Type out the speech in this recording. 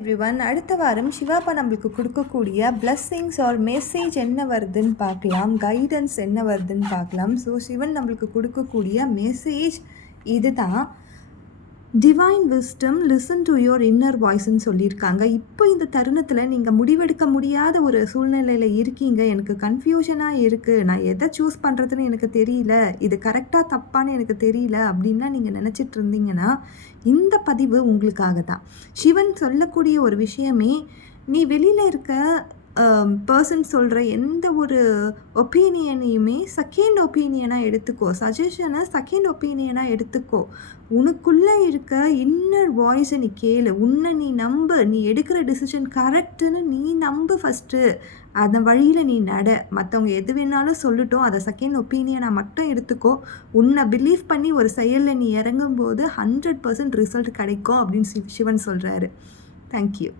Everyone, அடுத்த வாரம் சிவாப்பா நம்மளுக்கு கொடுக்கக்கூடிய பிளஸ்ஸிங்ஸ் ஆர் மெசேஜ் என்ன வருதுன்னு பார்க்கலாம், கைடன்ஸ் என்ன வருதுன்னு பார்க்கலாம். ஸோ சிவன் நம்மளுக்கு கொடுக்கக்கூடிய மெசேஜ் இது தான். Divine wisdom, listen to your inner வாய்ஸ்ன்னு சொல்லியிருக்காங்க. இப்போ இந்த தருணத்தில் நீங்கள் முடிவெடுக்க முடியாத ஒரு சூழ்நிலையில் இருக்கீங்க. எனக்கு கன்ஃபியூஷனாக இருக்குது, நான் எதை சூஸ் பண்ணுறதுன்னு எனக்கு தெரியல, இது கரெக்டாக தப்பான்னு எனக்கு தெரியல அப்படின்லாம் நீங்கள் நினச்சிட்டு இருந்தீங்கன்னா இந்த பதிவு உங்களுக்காக தான். சிவன் சொல்லக்கூடிய ஒரு விஷயமே, நீ வெளியில் இருக்க பர்சன் சொல்கிற எந்த ஒரு ஒப்பீனியனையுமே செகண்ட் ஒப்பீனியனாக எடுத்துக்கோ, சஜஷனை செகண்ட் ஒப்பீனியனாக எடுத்துக்கோ. உனக்குள்ளே இருக்க இன்னர் வாய்ஸை நீ கேளு, உன்னை நீ நம்பு, நீ எடுக்கிற டிசிஷன் கரெக்டுன்னு நீ நம்பு ஃபஸ்ட்டு. அந்த வழியில் நீ நட. மற்றவங்க எது வேணாலும் சொல்லட்டும், அதை செகண்ட் ஒப்பீனியனாக மட்டும் எடுத்துக்கோ. உன்னை பிலீவ் பண்ணி ஒரு செயலில் நீ இறங்கும்போது 100% ரிசல்ட் கிடைக்கும் அப்படின்னு சிவன் சொல்கிறாரு. தேங்க்யூ.